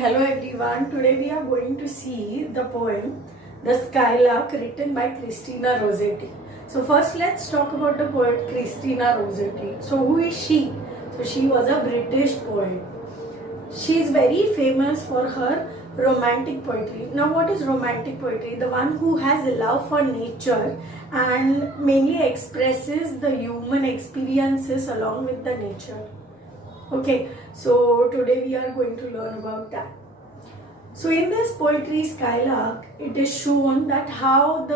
Hello everyone, today we are going to see the poem The Skylark written by Christina Rossetti. So first let's talk about the poet Christina Rossetti. So who is she? So she was a British poet. She is very famous for her romantic poetry. Now what is romantic poetry? The one who has a love for nature and mainly expresses the human experiences along with the nature. Okay, so today we are going to learn about that. So in this poetry Skylark, it is shown that how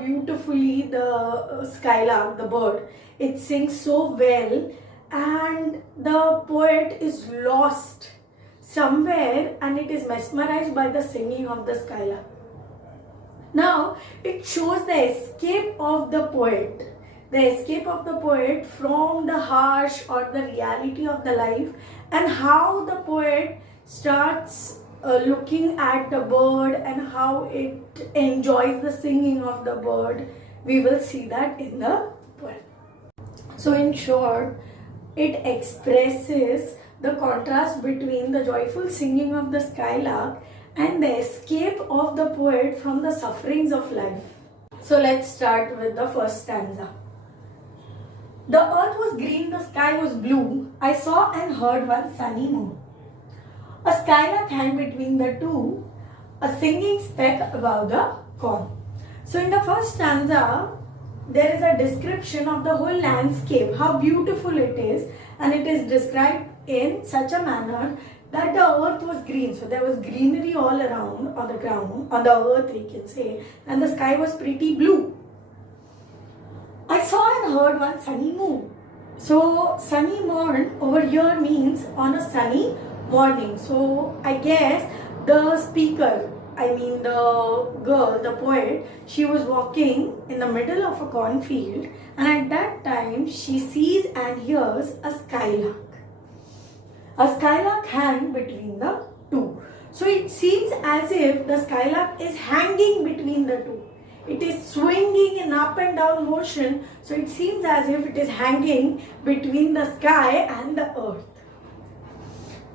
beautifully the skylark, the bird, it sings so well, and the poet is lost somewhere and it is mesmerized by the singing of the skylark. Now it shows the escape of the poet. The escape of the poet from the harsh or the reality of the life, and how the poet starts looking at the bird and how it enjoys the singing of the bird. We will see that in the poem. So in short, it expresses the contrast between the joyful singing of the skylark and the escape of the poet from the sufferings of life. So let's start with the first stanza. The earth was green, the sky was blue. I saw and heard one sunny moon. A skylark hung between the two, a singing speck above the corn. So in the first stanza, there is a description of the whole landscape, how beautiful it is, and it is described in such a manner that the earth was green. So there was greenery all around on the ground, on the earth we can say, and the sky was pretty blue. I saw and heard one sunny moon. So sunny morn over here means on a sunny morning. So I guess the speaker, the girl, the poet, she was walking in the middle of a cornfield, and at that time she sees and hears a skylark. A skylark hang between the two. So it seems as if the skylark is hanging between the two. It is swinging in up and down motion, so it seems as if it is hanging between the sky and the earth.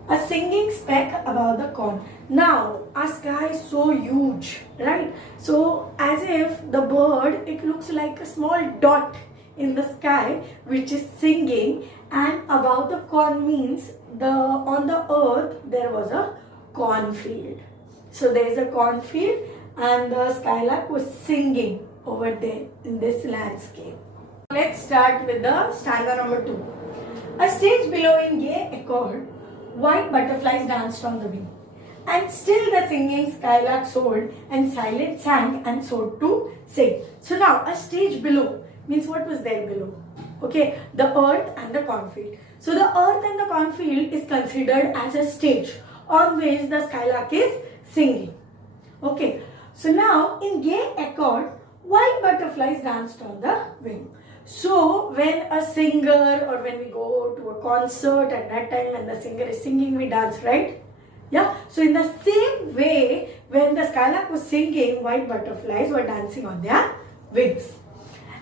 A singing speck above the corn. Now, our sky is so huge, right? So, as if the bird, it looks like a small dot in the sky which is singing, and above the corn means on the earth there was a cornfield. So, there is a cornfield, and the skylark was singing over there in this landscape. Let's start with the stanza number 2. A stage below in gay accord, white butterflies danced on the wing, and still the singing skylark soared, and silent sang and soared to sing. So now a stage below means what was there below? Okay, the earth and the cornfield. So the earth and the cornfield is considered as a stage on which the skylark is singing. Okay. So now in gay accord, white butterflies danced on the wing. So when a singer, or when we go to a concert, at that time when the singer is singing, we dance, right? Yeah. So in the same way, when the skylark was singing, white butterflies were dancing on their wings.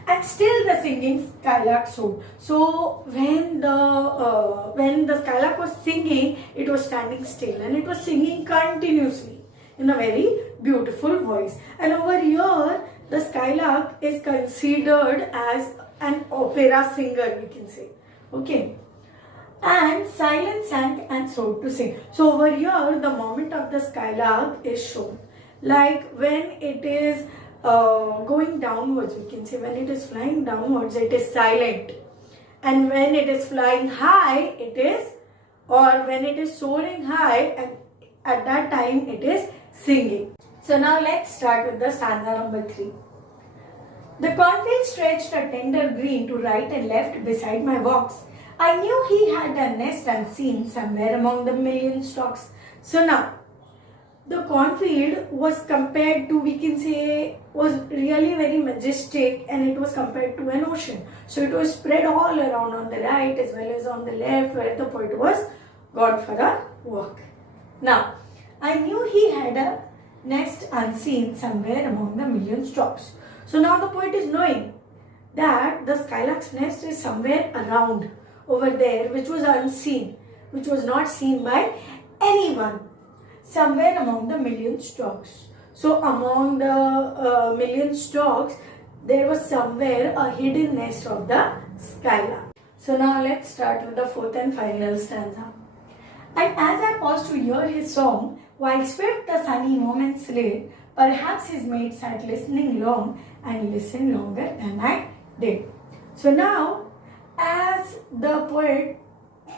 And still the singing skylark soared. So when the skylark was singing, it was standing still and it was singing continuously in a very beautiful voice. And over here, the skylark is considered as an opera singer, we can say. Okay. And silence sang and soared to sing. So over here, the moment of the skylark is shown. Like when it is going downwards, we can say, when it is flying downwards, it is silent. And when it is flying high, it is, or when it is soaring high, and at that time it is singing. So now let's start with the stanza number 3. The cornfield stretched a tender green to right and left beside my walks. I knew he had a nest unseen somewhere among the million stalks. So now, the cornfield was compared to, we can say, was really very majestic, and it was compared to an ocean. So it was spread all around on the right as well as on the left, where the poet was gone for a walk. Now, I knew he had a nest unseen somewhere among the million stalks. So now the poet is knowing that the skylark's nest is somewhere around over there, which was unseen, which was not seen by anyone. somewhere among the million stalks. So among the million stalks, there was somewhere a hidden nest of the skylark. So now let's start with the fourth and final stanza. And as I paused to hear his song, while swift the sunny moments slid, perhaps his mate sat listening long and listened longer than I did. So now, as the poet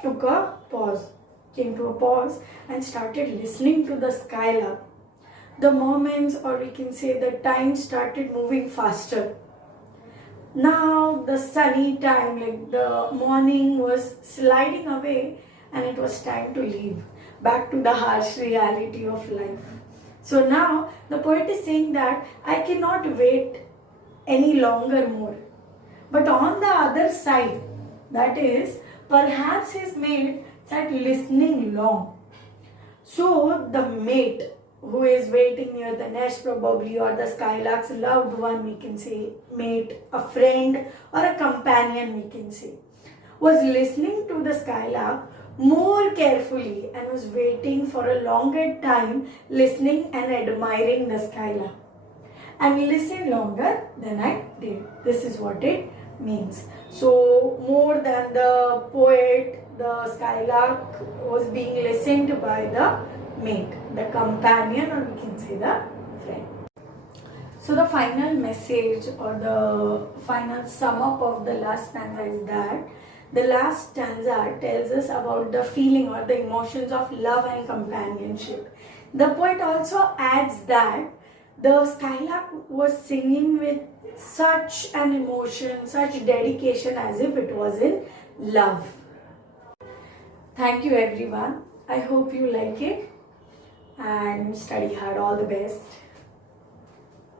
took a pause, came to a pause and started listening to the skylark, the moments, or we can say the time, started moving faster. Now the sunny time, like the morning, was sliding away and it was time to leave back to the harsh reality of life. So now the poet is saying that I cannot wait any longer more. But on the other side, that is, perhaps his mate sat listening long. So the mate who is waiting near the nest probably, or the skylark's loved one, we can say, mate, a friend or a companion, we can say, was listening to the skylark more carefully and was waiting for a longer time, listening and admiring the skylark, and listened longer than I did. This is what it means. So more than the poet, the skylark was being listened to by the mate, the companion, or we can say the friend. So the final message or the final sum up of the last stanza is that the last stanza tells us about the feeling or the emotions of love and companionship. The poet also adds that the skylark was singing with such an emotion, such dedication, as if it was in love. Thank you everyone. I hope you like it and study hard. All the best.